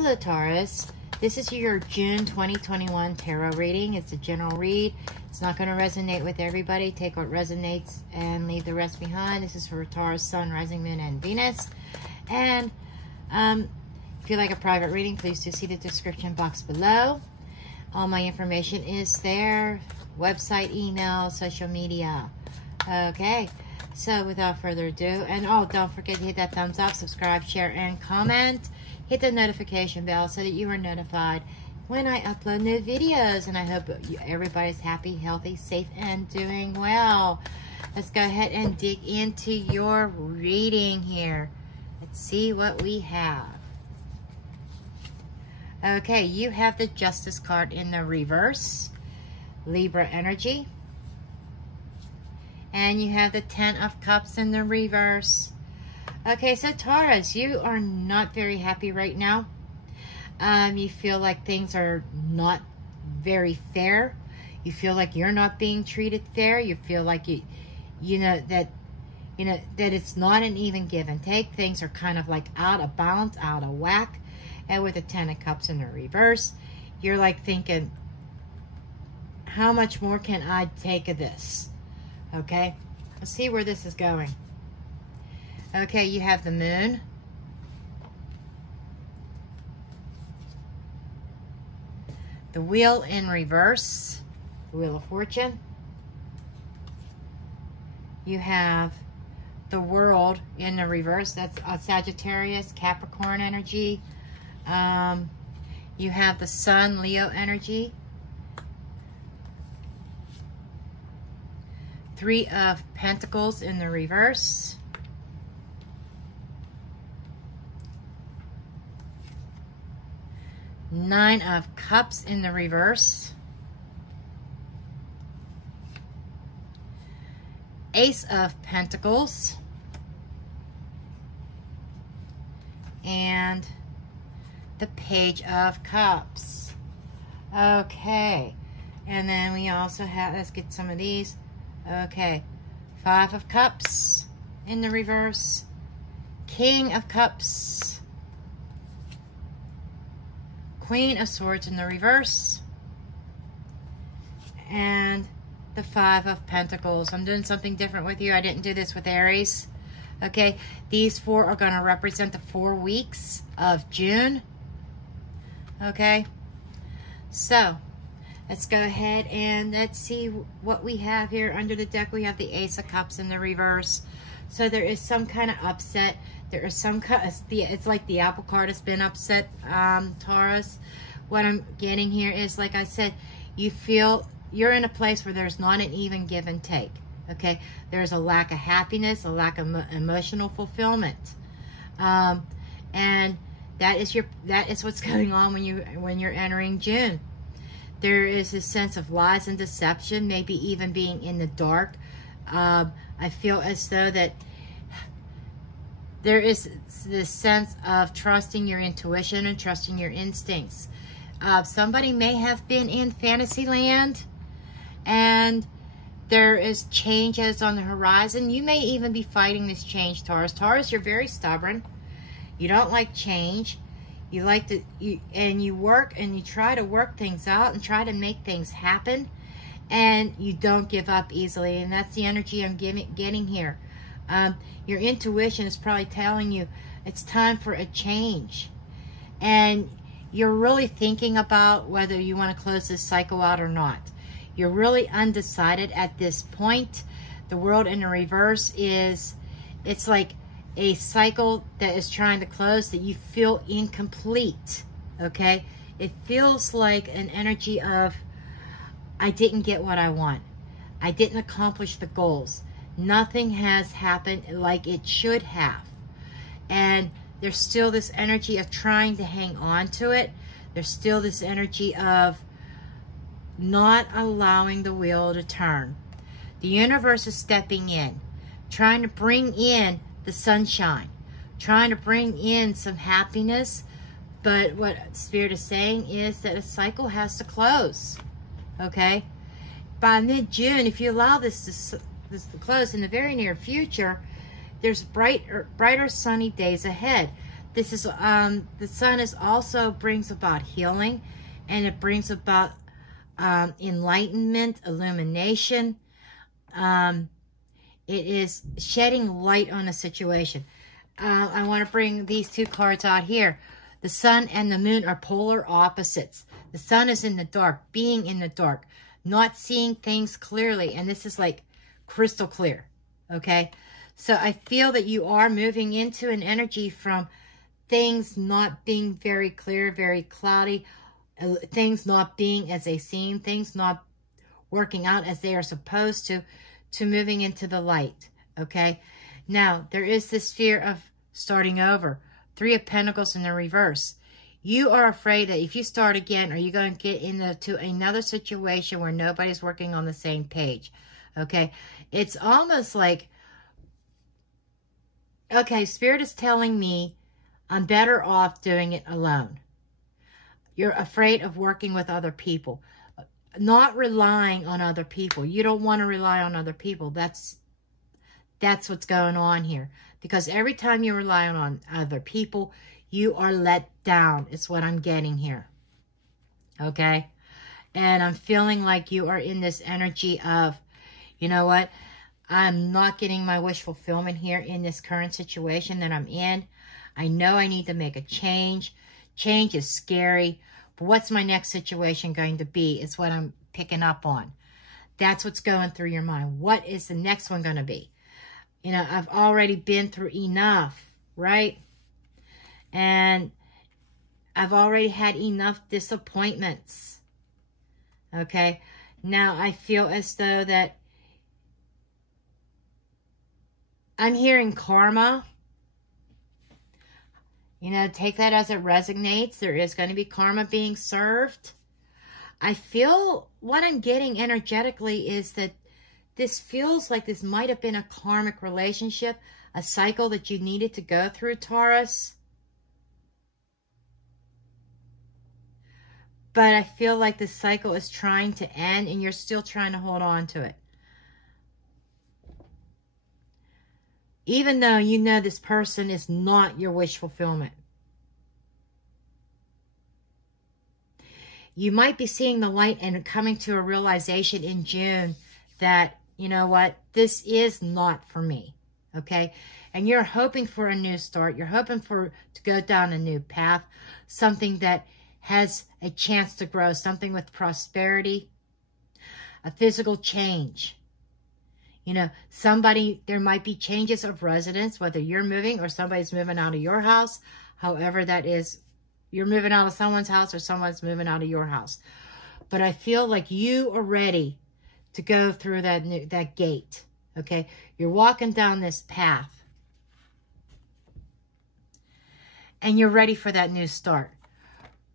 Hello Taurus, this is your June 2021 tarot reading. It's a general read. It's not going to resonate with everybody. Take what resonates and leave the rest behind. This is for Taurus, Sun, Rising, Moon, and Venus. And if you like a private reading, please do see the description box below. All my information is there. Website, email, social media. Okay, so without further ado, and don't forget to hit that thumbs up, subscribe, share, and comment. Hit the notification bell so that you are notified when I upload new videos. And I hope everybody's happy, healthy, safe, and doing well. Let's go ahead and dig into your reading here. Let's see what we have. Okay, you have the Justice card in the reverse, Libra energy. And you have the Ten of Cups in the reverse. Okay, so Taurus, you are not very happy right now. You feel like things are not very fair. You feel like you're not being treated fair. You feel like that it's not an even give and take. Things are kind of like out of balance, out of whack. And with the Ten of Cups in the reverse, you're like thinking, how much more can I take of this? Okay, let's see where this is going. Okay, you have the Moon. The Wheel in reverse, the Wheel of Fortune. You have the World in the reverse. That's Sagittarius, Capricorn energy. You have the Sun, Leo energy. Three of Pentacles in the reverse. Nine of Cups in the reverse. Ace of Pentacles. And the Page of Cups. Okay. And then we also have, let's get some of these. Okay. Five of Cups in the reverse. King of Cups. Queen of Swords in the reverse. And the Five of Pentacles. I'm doing something different with you. I didn't do this with Aries. Okay. These four are going to represent the 4 weeks of June. Okay. So, let's go ahead and let's see what we have here. Under the deck, we have the Ace of Cups in the reverse. So there is some kind of upset. There is some kind of, it's like the apple cart has been upset, Taurus. What I'm getting here is, like I said, you feel you're in a place where there's not an even give and take. Okay, there's a lack of happiness, a lack of emotional fulfillment, and that is what's going on when you're entering June. There is a sense of lies and deception, maybe even being in the dark. I feel as though that there is this sense of trusting your intuition and trusting your instincts. Somebody may have been in fantasy land and there is changes on the horizon. You may even be fighting this change, Taurus. Taurus, you're very stubborn. You don't like change. You like to, you work and you try to work things out and try to make things happen. And you don't give up easily. And that's the energy I'm getting here. Your intuition is probably telling you it's time for a change. And you're really thinking about whether you want to close this cycle out or not. You're really undecided at this point. The World in the reverse is, it's like a cycle that is trying to close that you feel incomplete. Okay? It feels like an energy of, I didn't get what I want. I didn't accomplish the goals. Nothing has happened like it should have. And there's still this energy of trying to hang on to it. There's still this energy of not allowing the wheel to turn. The universe is stepping in, trying to bring in the sunshine, trying to bring in some happiness. But what Spirit is saying is that a cycle has to close. Okay? By mid-June, if you allow this to close in the very near future, there's brighter sunny days ahead. this is, the sun is also brings about healing, and it brings about enlightenment, illumination. It is shedding light on a situation. I want to bring these two cards out here. The sun and the moon are polar opposites. The sun is in the dark, being in the dark, not seeing things clearly. And this is like crystal clear, okay? So I feel that you are moving into an energy from things not being very clear, very cloudy, things not being as they seem, things not working out as they are supposed to moving into the light, okay? Now, there is this fear of starting over. 3 of Pentacles in the reverse. You are afraid that if you start again, are you going to get into another situation where nobody's working on the same page, okay? It's almost like, okay, Spirit is telling me I'm better off doing it alone. You're afraid of working with other people, not relying on other people. You don't want to rely on other people. That's what's going on here. Because every time you rely on other people, you are let down. It's what I'm getting here. Okay? And I'm feeling like you are in this energy of, you know what? I'm not getting my wish fulfillment here in this current situation that I'm in. I know I need to make a change. Change is scary. But what's my next situation going to be? Is what I'm picking up on. That's what's going through your mind. What is the next one going to be? You know, I've already been through enough, right? And I've already had enough disappointments. Okay? Now I feel as though that I'm hearing karma. You know, take that as it resonates. There is going to be karma being served. I feel what I'm getting energetically is that this feels like this might have been a karmic relationship, a cycle that you needed to go through, Taurus. But I feel like this cycle is trying to end and you're still trying to hold on to it. Even though you know this person is not your wish fulfillment. You might be seeing the light and coming to a realization in June that, you know what, this is not for me, okay? And you're hoping for a new start. You're hoping to go down a new path, something that has a chance to grow, something with prosperity, a physical change. You know, there might be changes of residence, whether you're moving or somebody's moving out of your house, however that is. You're moving out of someone's house or someone's moving out of your house. But I feel like you are ready to go through that gate, okay? You're walking down this path. And you're ready for that new start.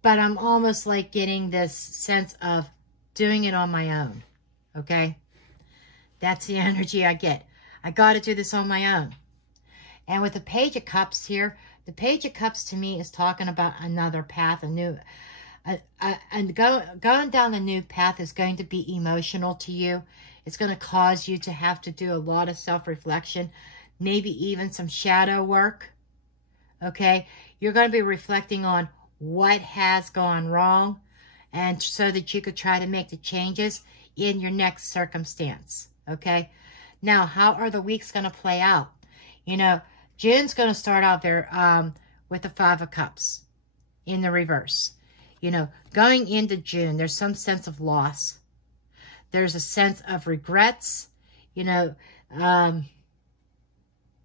But I'm almost like getting this sense of doing it on my own, okay? That's the energy I get. I got to do this on my own. And with the Page of Cups here, the Page of Cups to me is talking about another path, and going down the new path is going to be emotional to you. It's going to cause you to have to do a lot of self-reflection, maybe even some shadow work, okay? You're going to be reflecting on what has gone wrong, and so that you could try to make the changes in your next circumstance, okay? Now, how are the weeks going to play out? You know, June's going to start out there with the 5 of Cups in the reverse. You know, going into June, there's some sense of loss. There's a sense of regrets, you know,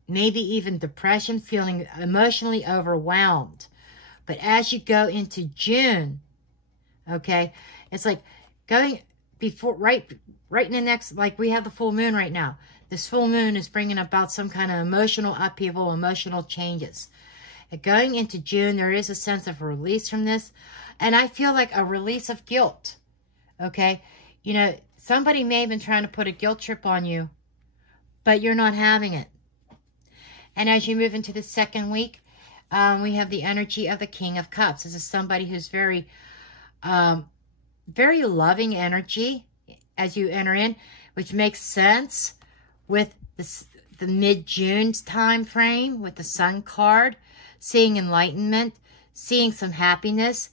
maybe even depression, feeling emotionally overwhelmed. But as you go into June, okay, it's like going before, right in the next, like we have the full moon right now. This full moon is bringing about some kind of emotional upheaval, emotional changes. And going into June, there is a sense of release from this. And I feel like a release of guilt, okay? You know, somebody may have been trying to put a guilt trip on you, but you're not having it. And as you move into the second week, we have the energy of the King of Cups. This is somebody who's very, very loving energy as you enter in, which makes sense with the mid-June time frame with the Sun card. seeing enlightenment, seeing some happiness,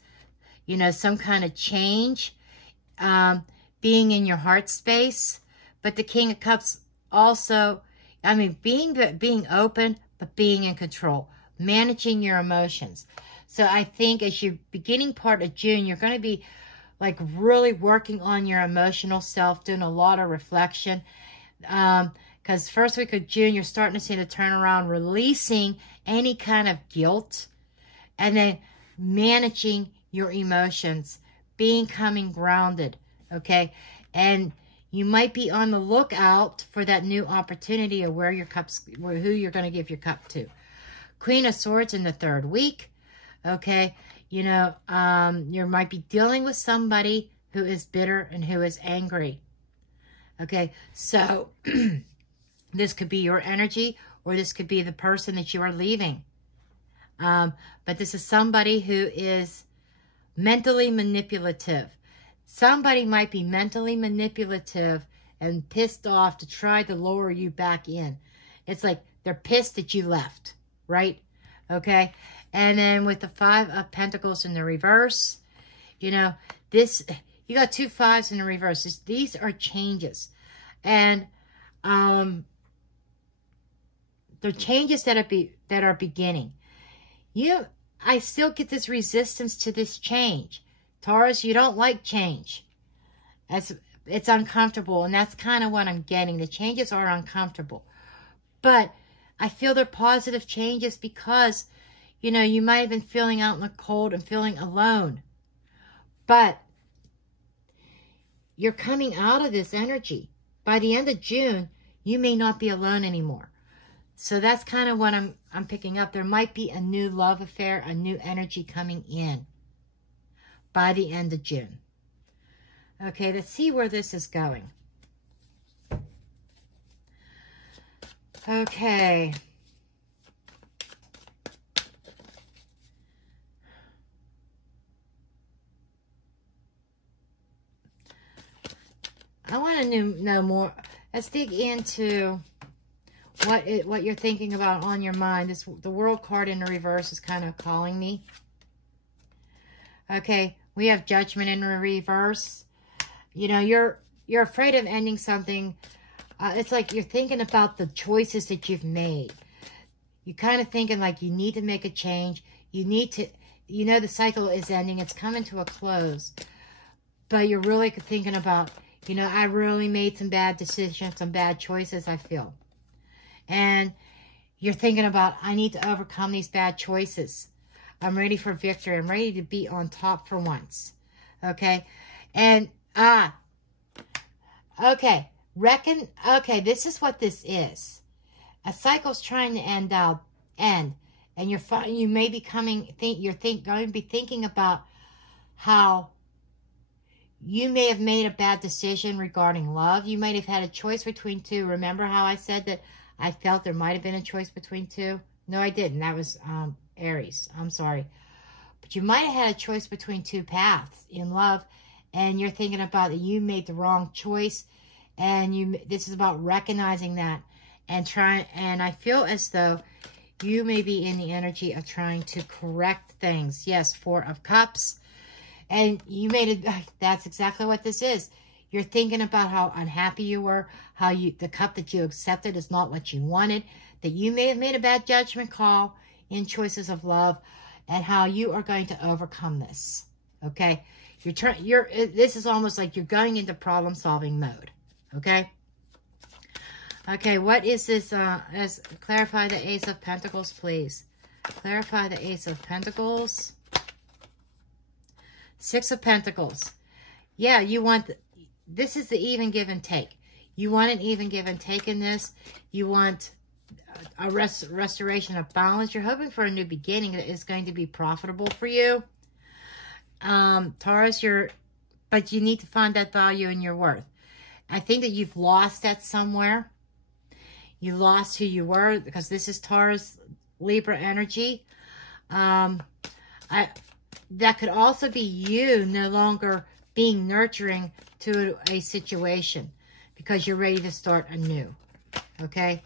you know, some kind of change, being in your heart space. But the King of Cups also, I mean, being open, but being in control, managing your emotions. So I think as you're beginning part of June, you're going to be like really working on your emotional self, doing a lot of reflection. Because first week of June, you're starting to see the turnaround, releasing any kind of guilt, and then managing your emotions, becoming grounded, okay? And you might be on the lookout for that new opportunity of who you're going to give your cup to. Queen of Swords in the third week, okay? You know, you might be dealing with somebody who is bitter and who is angry, okay? So this could be your energy, or this could be the person that you are leaving. But this is somebody who is mentally manipulative. Somebody might be mentally manipulative and pissed off to try to lower you back in. It's like they're pissed that you left, right? Okay. And then with the Five of Pentacles in the reverse, you know, you got 2 5s in the reverse. These are changes. And they're changes that are beginning. I still get this resistance to this change. Taurus, you don't like change. It's uncomfortable, and that's kind of what I'm getting. The changes are uncomfortable. But I feel they're positive changes because, you know, you might have been feeling out in the cold and feeling alone. But you're coming out of this energy. By the end of June, you may not be alone anymore. So that's kind of what I'm picking up. There might be a new love affair, a new energy coming in by the end of June. Okay, let's see where this is going. Okay. I want to know more. Let's dig into what you're thinking about on your mind. The World card in the reverse is kind of calling me. Okay, we have Judgment in the reverse. You know, you're afraid of ending something. It's like you're thinking about the choices that you've made. You're kind of thinking like you need to make a change. You need to, you know, the cycle is ending. It's coming to a close. But you're really thinking about, you know, I really made some bad decisions, some bad choices, I feel. And you're thinking about, I need to overcome these bad choices. I'm ready for victory. I'm ready to be on top for once. Okay? And, okay. Okay, this is what this is. A cycle's trying to end. And you may be going to be thinking about how you may have made a bad decision regarding love. You might have had a choice between two. Remember how I said that I felt there might have been a choice between two? No, I didn't. That was Aries. I'm sorry. But you might have had a choice between two paths in love, and you're thinking about that you made the wrong choice, and this is about recognizing that and I feel as though you may be in the energy of trying to correct things. Yes, 4 of Cups. And you made it, that's exactly what this is. You're thinking about how unhappy you were, how the cup that you accepted is not what you wanted, that you may have made a bad judgment call in choices of love, and how you are going to overcome this. Okay? This is almost like you're going into problem-solving mode. Okay? Okay, what is this? Clarify the Ace of Pentacles, please. Clarify the Ace of Pentacles. 6 of Pentacles. Yeah, you want... This is the even give and take. You want an even give and take in this. You want a restoration of balance. You're hoping for a new beginning that is going to be profitable for you. Taurus, but you need to find that value in your worth. I think that you've lost that somewhere. You lost who you were, because this is Taurus, Libra energy. That could also be you no longer being nurturing to a situation because you're ready to start anew. Okay?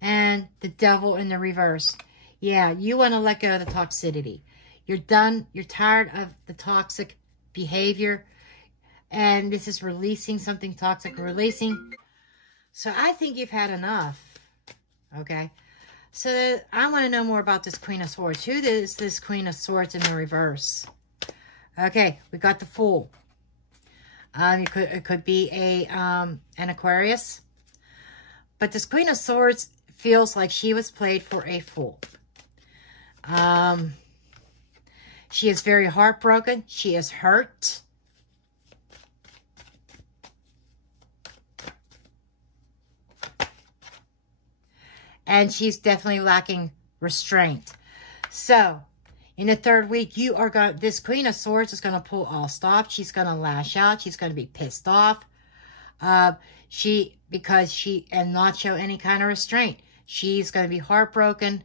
And the Devil in the reverse. Yeah, you want to let go of the toxicity. You're done. You're tired of the toxic behavior. And this is releasing something toxic, releasing. So I think you've had enough. Okay. So I want to know more about this Queen of Swords. Who is this Queen of Swords in the reverse? Okay, we got the Fool. It could be an Aquarius. But this Queen of Swords feels like she was played for a fool. She is very heartbroken. She is hurt. And she's definitely lacking restraint. So, in the third week, this Queen of Swords is going to pull all stops. She's going to lash out. She's going to be pissed off. And not show any kind of restraint. She's going to be heartbroken.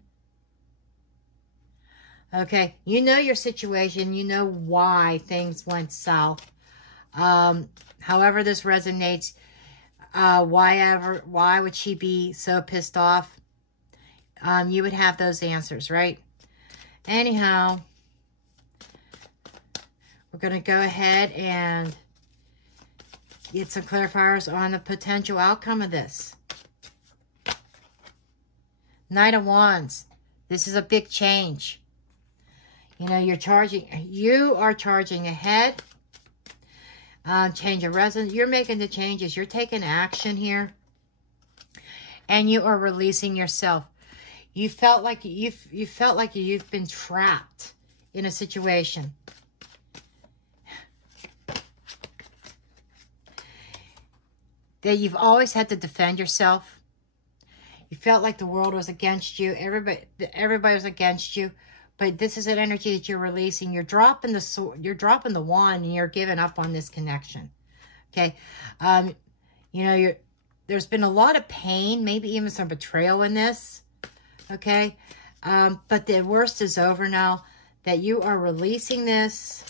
Okay, you know your situation. You know why things went south. However this resonates, why would she be so pissed off? You would have those answers, right? Anyhow, we're going to go ahead and get some clarifiers on the potential outcome of this. Knight of Wands. This is a big change. You know, you are charging ahead. Change of residence. You're making the changes. You're taking action here. And you are releasing yourself. You felt like you've been trapped in a situation. That you've always had to defend yourself. You felt like the world was against you. Everybody was against you. But this is an energy that you're releasing. You're dropping the sword. You're dropping the wand, and you're giving up on this connection. Okay, you know there's been a lot of pain, maybe even some betrayal in this. Okay, but the worst is over now. That you are releasing this.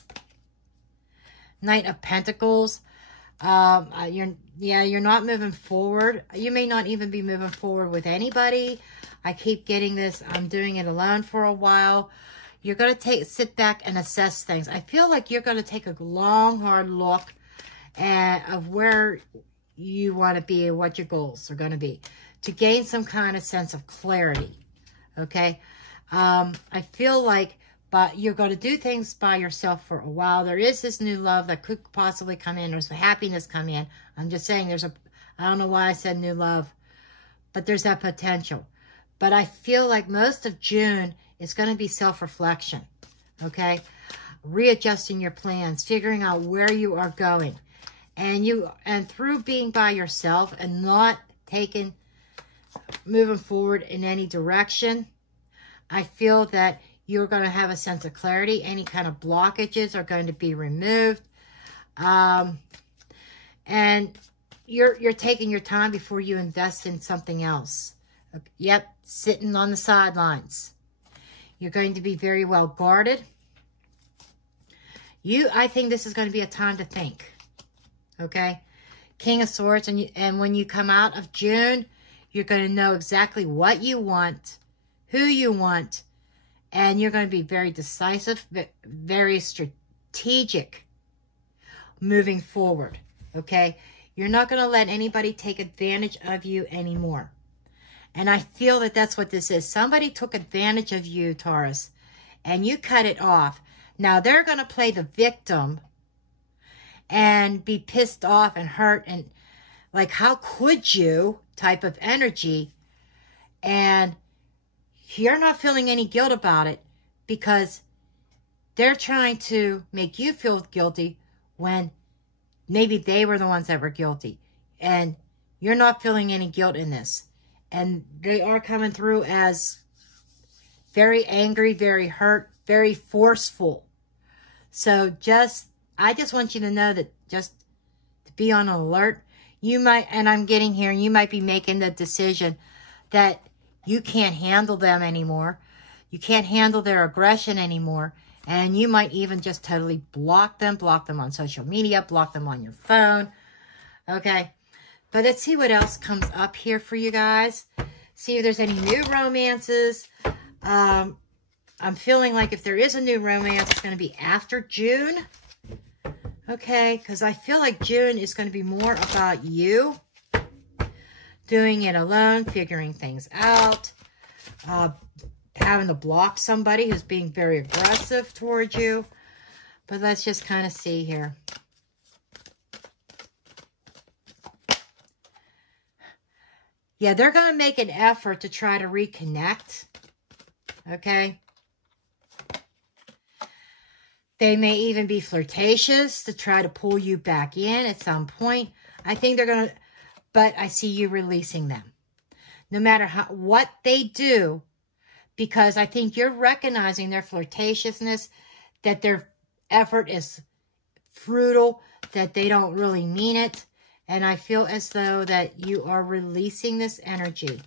Knight of Pentacles. You're not moving forward. You may not even be moving forward with anybody. I keep getting this. I'm doing it alone for a while. You're going to sit back and assess things. I feel like you're going to take a long, hard look of where you want to be and what your goals are going to be to gain some kind of sense of clarity. Okay? I feel like you're going to do things by yourself for a while. There is this new love that could possibly come in. There's happiness come in. I'm just saying I don't know why I said new love, but there's that potential. But I feel like most of June is going to be self-reflection, okay? Readjusting your plans, figuring out where you are going. And through being by yourself and not moving forward in any direction, I feel that you're going to have a sense of clarity. Any kind of blockages are going to be removed. And you're taking your time before you invest in something else. Yep, sitting on the sidelines. You're going to be very well guarded. I think this is going to be a time to think. Okay? King of Swords. And when you come out of June, you're going to know exactly what you want, who you want, and you're going to be very decisive, very strategic moving forward. Okay? You're not going to let anybody take advantage of you anymore. And I feel that that's what this is. Somebody took advantage of you, Taurus, and you cut it off. Now, they're going to play the victim and be pissed off and hurt and like, how could you type of energy. And you're not feeling any guilt about it because they're trying to make you feel guilty when maybe they were the ones that were guilty. And you're not feeling any guilt in this. And they are coming through as very angry, very hurt, very forceful. So I just want you to know that just to be on alert. You might, and I'm getting here, you might be making the decision that you can't handle them anymore. You can't handle their aggression anymore. And you might even just totally block them on social media, block them on your phone. Okay. But let's see what else comes up here for you guys. See if there's any new romances. I'm feeling like if there is a new romance, it's going to be after June. Okay, because I feel like June is going to be more about you doing it alone, figuring things out, having to block somebody who's being very aggressive towards you. But let's just kind of see here. Yeah, they're going to make an effort to try to reconnect. Okay. They may even be flirtatious to try to pull you back in at some point. I think they're going to, but I see you releasing them. No matter what they do, because I think you're recognizing their flirtatiousness, that their effort is futile, that they don't really mean it. And I feel as though that you are releasing this energy.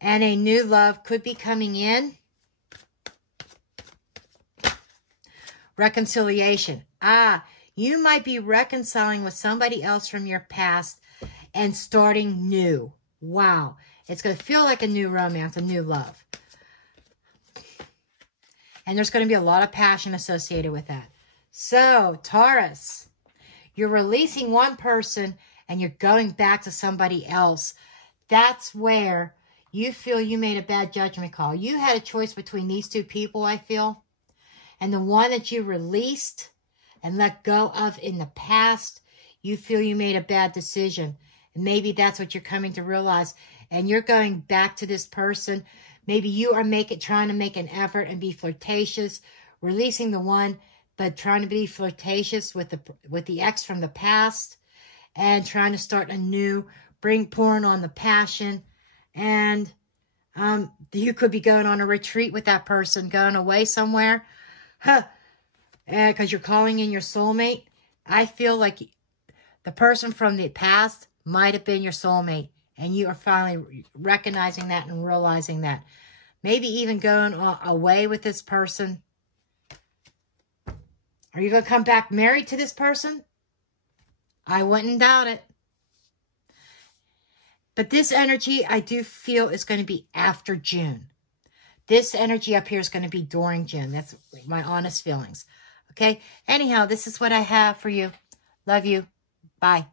And a new love could be coming in. Reconciliation. You might be reconciling with somebody else from your past and starting new. Wow. It's going to feel like a new romance, a new love. And there's going to be a lot of passion associated with that. So, Taurus, you're releasing one person and you're going back to somebody else. That's where you feel you made a bad judgment call. You had a choice between these two people, I feel. And the one that you released and let go of in the past, you feel you made a bad decision. And maybe that's what you're coming to realize. And you're going back to this person. Maybe you are trying to make an effort and be flirtatious, releasing the one, but trying to be flirtatious with the ex from the past and trying to start anew, pouring on the passion. And you could be going on a retreat with that person, going away somewhere. Because you're calling in your soulmate. I feel like the person from the past might have been your soulmate. And you are finally recognizing that and realizing that. Maybe even going away with this person. Are you going to come back married to this person? I wouldn't doubt it. But this energy, I do feel, is going to be after June. This energy up here is going to be during June. That's my honest feelings. Okay? Anyhow, this is what I have for you. Love you. Bye.